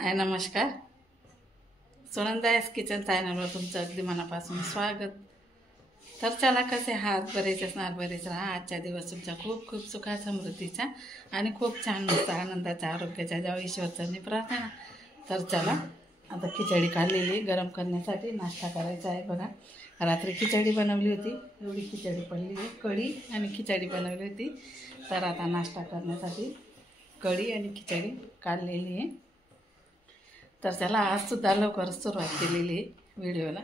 हाय नमस्कार. सुनंदास किचन चॅनलवर तुमचं अगदी मनापासून स्वागत. तर चला, कसे हात बरेच असणार, बरेच राहा. आजचा दिवस तुमचा खूप खूप सुखा समृद्धीचा आणि खूप छान मस्त आनंदाचा आरोग्याच्या जेव्हा ईश्वरचरणी प्रार्थना. तर चला, आता खिचडी काढलेली गरम करण्यासाठी नाश्ता करायचा आहे. बघा, रात्री खिचडी बनवली होती, एवढी खिचडी पडली आहे. कढी आणि खिचडी बनवली होती. तर आता नाश्ता करण्यासाठी कढी आणि खिचडी काढलेली आहे. तर त्याला आजसुद्धा लवकरच सुरुवात केलेली आहे व्हिडिओला.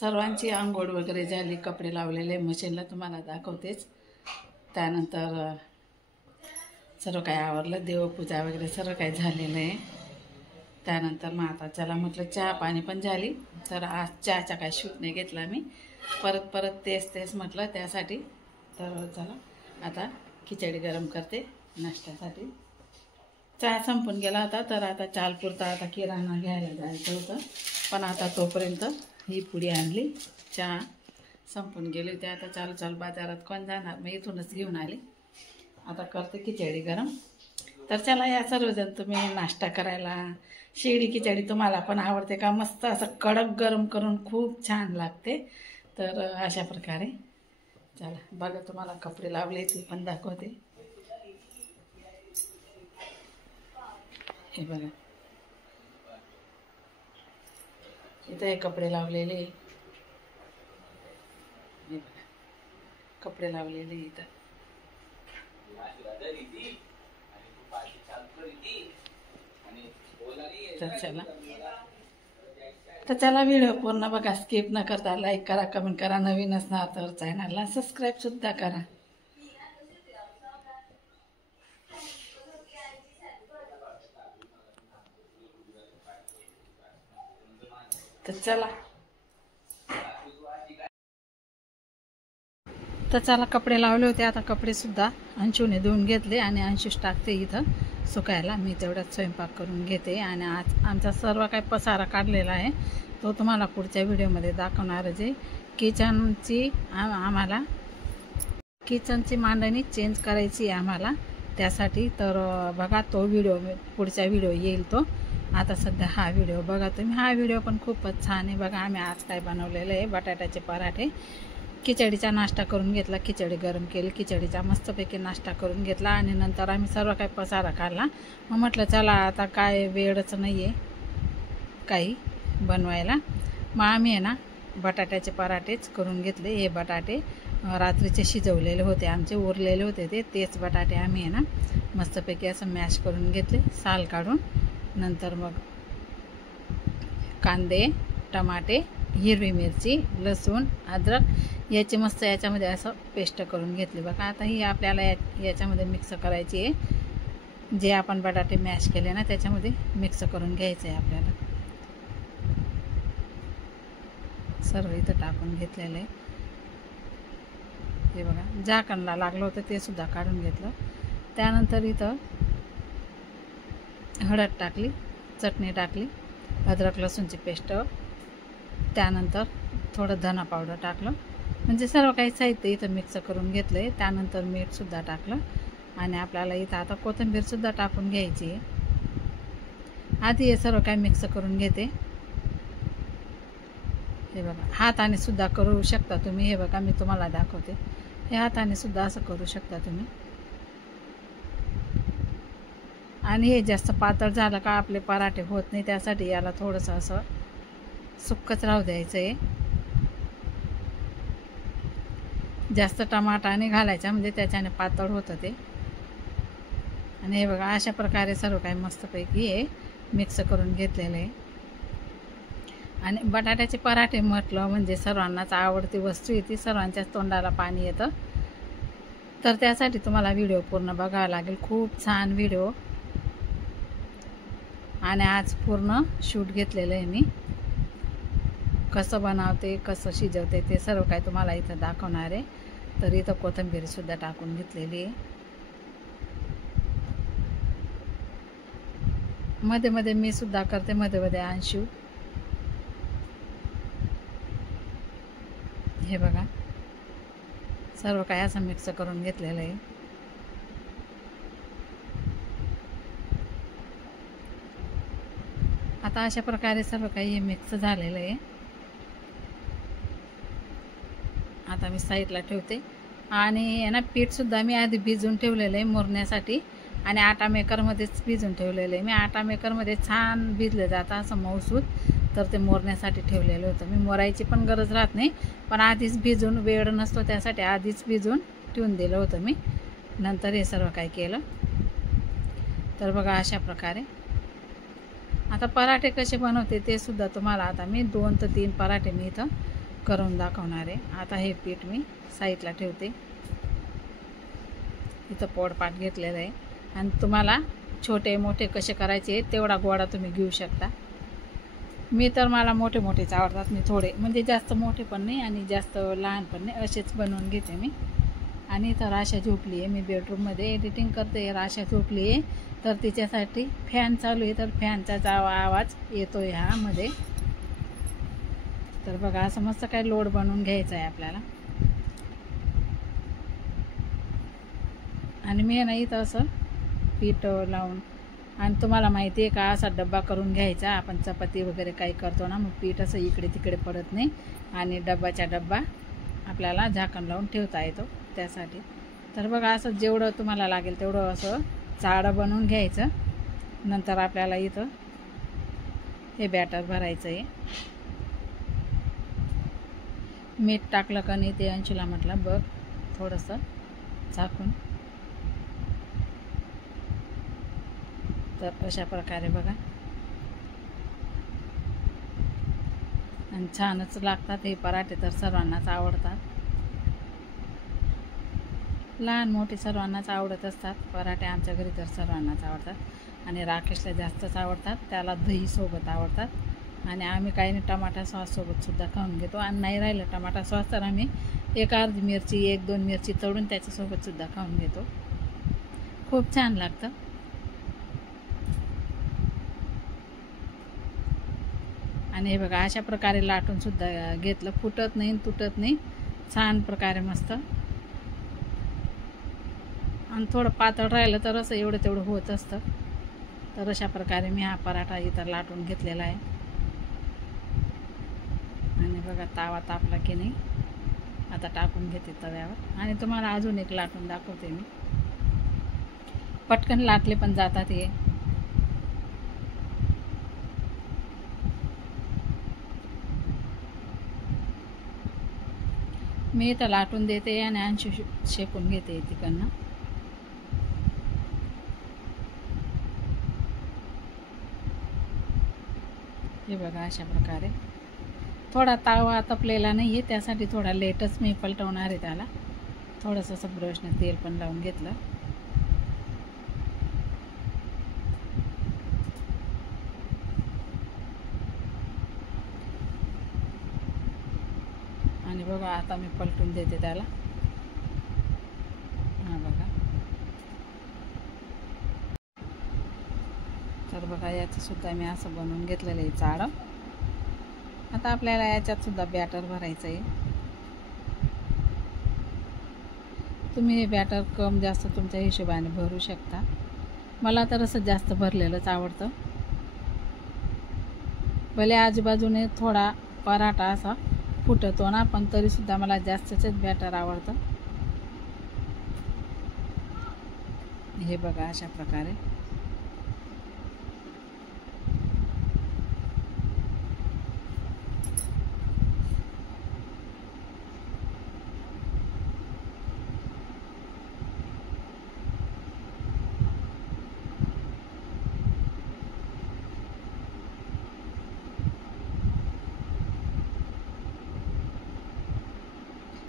सर्वांची आंघोळ वगैरे झाली, कपडे लावलेले मशीनला तुम्हाला दाखवतेच. त्यानंतर सर्व काय आवरलं, देवपूजा वगैरे सर्व काय झालेलं आहे. त्यानंतर मग आता चला म्हटलं, चहा पाणी पण झाली. तर आज चहाचा काय शूट नाही घेतला मी, परत तेच म्हटलं त्यासाठी. तर चला आता खिचडी गरम करते नाश्त्यासाठी. चहा संपून गेला होता, तर आता चालपुरता आता किराणा घ्यायला जायचं होतं. पण आता तोपर्यंत ही पुडी आणली, चहा संपून गेली होती. आता चालू बाजारात कोण जाणार, मग इथूनच घेऊन आली. आता करते खिचडी गरम. तर चला या सर्वजण तुम्ही नाश्ता करायला. शिळी खिचडी तुम्हाला पण आवडते का? मस्त असं कडक गरम करून खूप छान लागते. तर अशा प्रकारे चला बघा, तुम्हाला कपडे लावले ते पण दाखवते. हे बघा, इथं हे कपडे लावलेले. हे बघा, कपडे लावलेले इथं. तर चला व्हिडिओ पूर्ण बघा, स्किप न करता लाईक करा, कमेंट करा. नवीन असणार तर चॅनलला सबस्क्राईब सुद्धा करा. तर चला कपडे लावले होते. आता कपडे सुद्धा अंशूने धुवून घेतले आणि अंशूच टाकते इथं सुकायला. मी तेवढ्यात स्वयंपाक करून घेते. आणि आज आमचा सर्व काही पसारा काढलेला आहे, तो तुम्हाला पुढच्या व्हिडिओमध्ये दाखवणार. जे आम्हाला किचनची मांडणी चेंज करायची आहे आम्हाला, त्यासाठी. तर बघा, तो व्हिडिओ पुढचा व्हिडिओ येईल तो. आता सध्या हा व्हिडिओ बघा तुम्ही. हा व्हिडिओ पण खूपच छान आहे. बघा, आम्ही आज काय बनवलेलं आहे, बटाट्याचे पराठे. खिचडीचा नाश्ता करून घेतला, खिचडी गरम केली, खिचडीचा मस्तपैकी नाश्ता करून घेतला. आणि नंतर आम्ही सर्व काही पसारा काढला. मग म्हटलं चला, आता काय वेळच नाही आहे काही बनवायला. मग आम्ही आहे ना बटाट्याचे पराठेच करून घेतले. हे बटाटे रात्रीचे शिजवलेले होते, आमचे उरलेले होते तेच बटाटे आम्ही आहे ना मस्तपैकी असं मॅश करून घेतले, साल काढून. नंतर मग कांदे, टमाटे, हिरवी मिरची, लसूण, अद्रक याची मस्त याच्यामध्ये असं पेस्ट करून घेतली. बघा, आता ही आपल्याला याच्यामध्ये मिक्स करायची आहे. जे आपण बटाटे मॅश केले ना त्याच्यामध्ये मिक्स करून घ्यायचं आहे आपल्याला. सर्व इथं टाकून घेतलेलं आहे. हे बघा, झाकणला लागलं होतं ते सुद्धा काढून घेतलं. त्यानंतर इथं हळद टाकली, चटणी टाकली, अद्रक लसूणची पेस्ट, त्यानंतर थोडं धना पावडर टाकलं. म्हणजे सर्व काही साहित्य इथं मिक्स करून घेतलं आहे. त्यानंतर मीठसुद्धा टाकलं. आणि आपल्याला इथं आता कोथिंबीरसुद्धा टाकून घ्यायची आहे. आधी हे सर्व काही मिक्स करून घेते. हे बघा, हाताने सुद्धा करू शकता तुम्ही. हे बघा, मी तुम्हाला दाखवते. हे हाताने सुद्धा असं करू शकता तुम्ही. आणि हे जास्त पातळ झालं का आपले पराठे होत नाही, त्यासाठी याला थोडंसं असं सुक्कच राहू द्यायचं आहे. जास्त टमाटाने घालायचा म्हणजे त्याच्याने पातळ होतं ते. आणि हे बघा, अशा प्रकारे सर्व काही मस्तपैकी हे मिक्स करून घेतलेलं आहे. आणि बटाट्याचे पराठे म्हटलं म्हणजे सर्वांनाच आवडती वस्तू आहे ती, सर्वांच्याच तोंडाला पाणी येतं. तर त्यासाठी तुम्हाला व्हिडिओ पूर्ण बघावा लागेल. खूप छान व्हिडिओ. आणि आज पूर्ण शूट घेतलेलं आहे मी. कसं बनवते, कसं शिजवते ते सर्व काय तुम्हाला इथं दाखवणार आहे. तर इथं कोथिंबीरसुद्धा टाकून घेतलेली आहे. मध्ये मध्ये मी सुद्धा करते, मध्ये मध्ये अंशू. हे बघा, सर्व काय असं मिक्स करून घेतलेलं आहे. आता अशा प्रकारे सर्व काही हे मिक्स झालेलं आहे. आता मी साईडला ठेवते. आणि ना पीठसुद्धा मी आधी भिजवून ठेवलेलं आहे मुरण्यासाठी, आणि आटा मेकरमध्येच भिजून ठेवलेलं आहे. मी आटा मेकरमध्ये छान भिजलं जातं असं मऊसूत, तर ते मोरण्यासाठी ठेवलेलं होतं. मी मोरायची पण गरज राहत नाही, पण आधीच भिजून, वेळ नसतो त्यासाठी आधीच भिजून ठेवून दिलं होतं मी. नंतर हे सर्व काय केलं. तर बघा अशा प्रकारे आता पराठे कसे बनवते ते सुद्धा तुम्हाला आता मी 2 ते 3 पराठे मी इथं करून दाखवणार आहे. आता हे पीठ मी साईडला ठेवते. इथं पोळपाट घेतलेलं आहे, आणि तुम्हाला छोटे मोठे कसे करायचे तेवढा गोळा तुम्ही घेऊ शकता. मी तर मला मोठे मोठेच आवडतात. मी थोडे म्हणजे जास्त मोठे पण नाही आणि जास्त लहान पण नाही, असेच बनवून घेते मी. आणि इथं राशा झोपली आहे. मी बेडरूममध्ये एडिटिंग करते. राशा झोपली आहे, तर तिच्यासाठी फॅन चालू आहे, तर फॅनचा आवाज येतो ह्यामध्ये. तर बघा असं मस्त काय लोड बनवून घ्यायचं आहे आपल्याला. आणि मी नाही तर असं पीठ लावून, आणि तुम्हाला माहिती आहे का, असा डब्बा करून घ्यायचा. आपण चपाती वगैरे काही करतो ना, मग पीठ असं इकडे तिकडे पडत नाही, आणि डब्बाच्या डब्बा आपल्याला झाकण लावून ठेवता येतो त्यासाठी. तर बघा असं जेवढं तुम्हाला लागेल तेवढं असं जाडं बनवून घ्यायचं. नंतर आपल्याला इथं हे बॅटर भरायचं आहे. मीठ टाकलं का नाही ते अंशूला म्हटलं बघ थोडंसं झाकून. तर अशा प्रकारे बघा, आणि छानच लागतात हे पराठे. तर सर्वांनाच आवडतात, लहान मोठे सर्वांनाच आवडत असतात पराठे. आमच्या घरी तर सर्वांनाच आवडतात, आणि राकेशला जास्तच आवडतात. त्याला दही सोबत आवडतात, आणि आम्ही काही नाही टमाटा सॉससोबत सुद्धा खाऊन घेतो. आणि नाही राहिलं टमाटा सॉस तर आम्ही एक अर्धी मिरची, 1-2 मिरची तळून त्याच्यासोबत सुद्धा खाऊन घेतो. खूप छान लागतं. आणि हे बघा अशा प्रकारे लाटून सुद्धा घेतलं. फुटत नाही, तुटत नाही, छान प्रकारे मस्त. आणि थोडं पातळ राहिलं तर असं एवढं तेवढं होत असतं. तर अशा प्रकारे मी हा पराठा इथं लाटून घेतलेला आहे. आणि बघा तावा तापला की नाही, आता टाकून घेते तव्यावर. आणि तुम्हाला अजून एक लाटून दाखवते मी. पटकन लाटले पण जातात हे. मी इथं लाटून देते आणि अंशू शेकून घेते तिकडनं. हे बघा अशा प्रकारे. थोडा तावा तपलेला नाही आहे, त्यासाठी थोडा लेटच मी पलटवणार आहे त्याला. थोडंसं असं ब्रशने तेल पण लावून घेतलं. आणि बघा आता मी पलटून देते त्याला. हां बघा. तर बघा याचंसुद्धा मी असं बनवून घेतलेलं आहे जाडं. आता आपल्याला याच्यातसुद्धा बॅटर भरायचं आहे. तुम्ही हे बॅटर कम जास्त तुमच्या हिशोबाने भरू शकता. मला तर असं जास्त भरलेलंच आवडतं. भले आजूबाजूने थोडा पराठा असा फुटतो ना, पण तरीसुद्धा मला जास्तच बॅटर आवडतं. हे बघा अशा प्रकारे.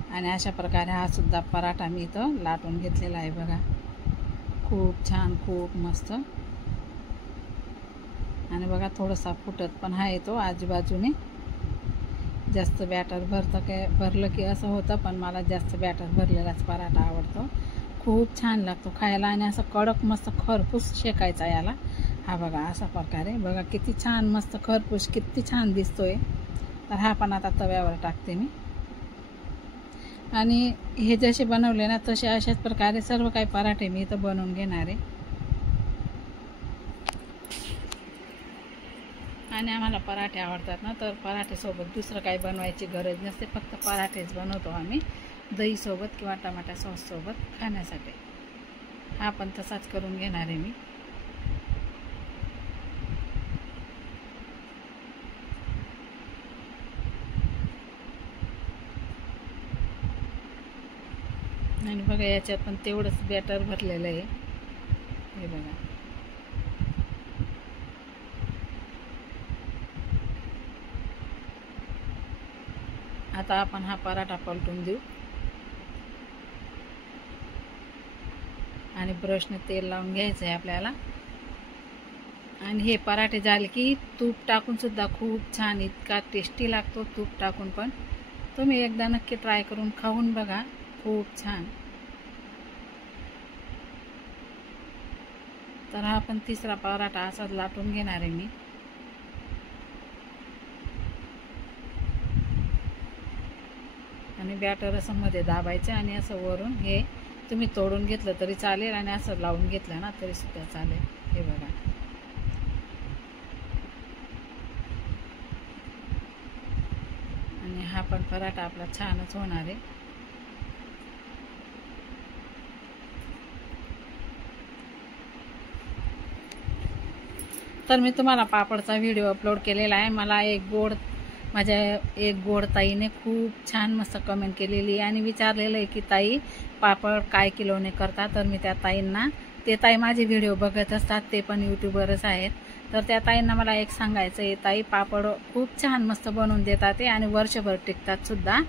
आणि अशा प्रकारे हा सुद्धा पराठा मी इथं लाटून घेतलेला आहे बघा. खूप छान, खूप मस्त. आणि बघा थोडासा फुटत पण आहे तो आजूबाजूने. जास्त बॅटर भरलं की असं होतं, पण मला जास्त बॅटर भरलेलाच पराठा आवडतो. खूप छान लागतो खायला, आणि असं कडक मस्त खरपूस शेकायचा याला. हा बघा अशा प्रकारे. बघा किती छान मस्त खरपूस, किती छान दिसतोय. तर हा पण आता तव्यावर टाकते मी. आणि हे जसे बनवले ना तसे अशाच प्रकारे सर्व काही पराठे मी इथं बनवून घेणार आहे. आणि आम्हाला पराठे आवडतात ना, तर पराठेसोबत दुसरं काही बनवायची गरज नसते, फक्त पराठेच बनवतो आम्ही दहीसोबत किंवा टमाटा सॉससोबत खाण्यासाठी. हा पण तसाच करून घेणार आहे मी. आणि बघा याच्यात पण तेवढंच बॅटर भरलेलं आहे, हे बघा. आता आपण हा पराठा पलटून देऊ आणि ब्रशने तेल लावून घ्यायचं आहे आपल्याला. आणि हे पराठे झाले की तूप टाकून सुद्धा खूप छान, इतका टेस्टी लागतो तूप टाकून पण. तुम्ही एकदा नक्की ट्राय करून खाऊन बघा, खूप छान. तर हा पण तिसरा पराठा असाच लाटून घेणार आहे मी. आणि बॅटर असं मध्ये दाबायचं आणि असं वरून हे तुम्ही तोडून घेतलं तरी चालेल आणि असं लावून घेतलं ना तरी सुद्धा चालेल, हे बघा. आणि हा पण पराठा आपला छानच होणार आहे. तर मी तुम्हाला पापडचा व्हिडिओ अपलोड केलेला आहे. मला माझ्या एक गोड ताईने खूप छान मस्त कमेंट केलेली आणि विचारलेलं आहे की ताई पापड काय किलोने करता. तर मी त्या ताईंना, ते ताई माझे व्हिडिओ बघत असतात, ते पण यूट्यूबरच आहेत, तर त्या ताईंना मला एक सांगायचं आहे, ताई पापड खूप छान मस्त बनवून देतात ते आणि वर्षभर टिकतात सुद्धा.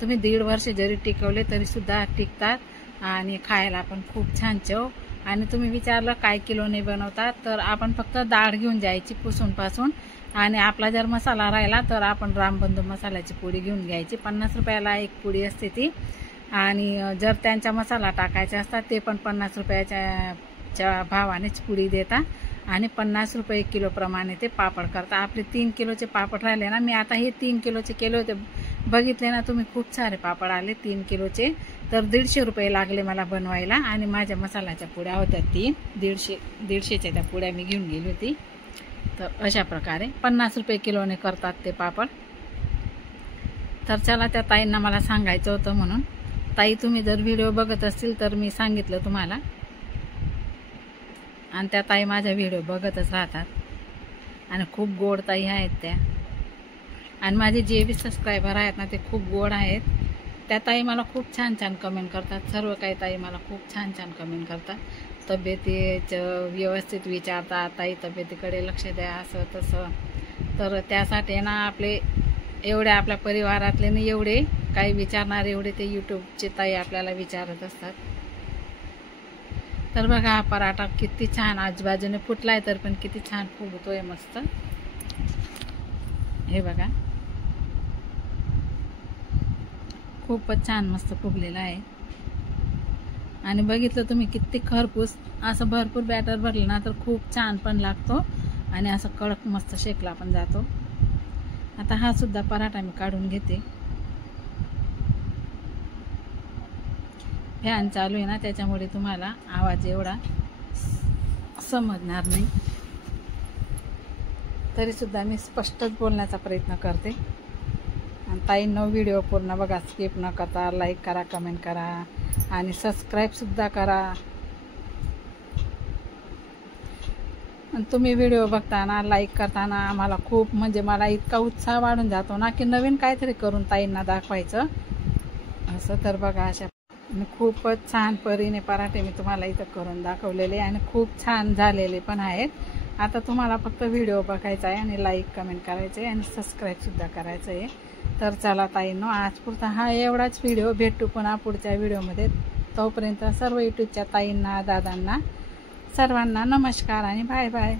तुम्ही 1.5 वर्ष जरी टिकवले तरी सुद्धा टिकतात आणि खायला पण खूप छान चव. आणि तुम्ही विचारलं काय किलोने बनवतात, तर आपण फक्त डाळ घेऊन जायची पुसून पासून आणि आपला जर मसाला राहिला तर आपण रामबंधू मसाल्याची पुडी घेऊन घ्यायची. 50 रुपयाला एक पुडी असते ती. आणि जर त्यांचा मसाला टाकायचा असतात ते पण 50 रुपयाच्या भावानेच पुडी देतात आणि 50 रुपये किलोप्रमाणे ते पापड करतात. आपले 3 किलोचे पापड राहिले ना, मी आता हे 3 किलोचे केले होते, बघितले ना तुम्ही, खूप सारे पापड आले 3 किलोचे. तर 150 रुपये लागले मला बनवायला आणि माझ्या मसाल्याच्या पुड्या होत्या 3, 150च्या त्या पुड्या मी घेऊन गेली होती. तर अशा प्रकारे 50 रुपये किलोने करतात ते पापड. तर चला, त्या ताईंना मला सांगायचं होतं, म्हणून ताई तुम्ही जर व्हिडिओ बघत असतील तर मी सांगितलं तुम्हाला. आणि त्या ताई माझा व्हिडिओ बघतच राहतात आणि खूप गोड ताई आहेत त्या. आणि माझे जे बी सबस्क्रायबर आहेत ना ते खूप गोड आहेत. त्या ताई मला खूप छान छान कमेंट करतात. सर्व काही ताई मला खूप छान छान कमेंट करतात. तब्येतीचं व्यवस्थित विचारतात, ताई तब्येतीकडे लक्ष द्या, असं तसं. तर त्यासाठी ना एवढे आपल्या परिवारातले ना एवढे काही विचारणार, एवढे ते यूट्यूबचे ताई आपल्याला विचारत असतात. तर बघा हा पराठा किती छान आजूबाजूने फुटलाय, तर पण किती छान फुगतोय मस्त, हे बघा. खूपच छान मस्त फुगलेला आहे. आणि बघितलं तुम्ही किती खरपूस असं भरपूर बॅटर भरलं ना तर खूप छान पण लागतो आणि असं कडक मस्त शेकला पण जातो. आता हा सुद्धा पराठा मी काढून घेते. फॅन चालू आहे ना त्याच्यामुळे तुम्हाला आवाज एवढा समजणार नाही, तरी सुद्धा मी स्पष्टच बोलण्याचा प्रयत्न करते. आणि ताईंनो व्हिडिओ पूर्ण बघा, स्किप न करता लाईक करा, कमेंट करा आणि सबस्क्राईब सुद्धा करा. आणि तुम्ही व्हिडिओ बघताना लाईक करताना आम्हाला खूप, म्हणजे मला इतका उत्साह वाढून जातो ना की नवीन काहीतरी करून ताईंना दाखवायचं असं. तर बघा अशा खूपच छान परीने पराठे मी तुम्हाला इथं करून दाखवलेले आणि खूप छान झालेले पण आहेत. आता तुम्हाला फक्त व्हिडिओ बघायचा आहे आणि लाईक कमेंट करायचं आहे आणि सबस्क्राईबसुद्धा करायचं आहे. तर चला ताईंनो, आज पुरता हा एवढाच व्हिडिओ. भेटू पुन्हा पुढच्या व्हिडिओमध्ये. तोपर्यंत सर्व यूट्यूबच्या ताईंना, दादांना, सर्वांना नमस्कार आणि बाय बाय.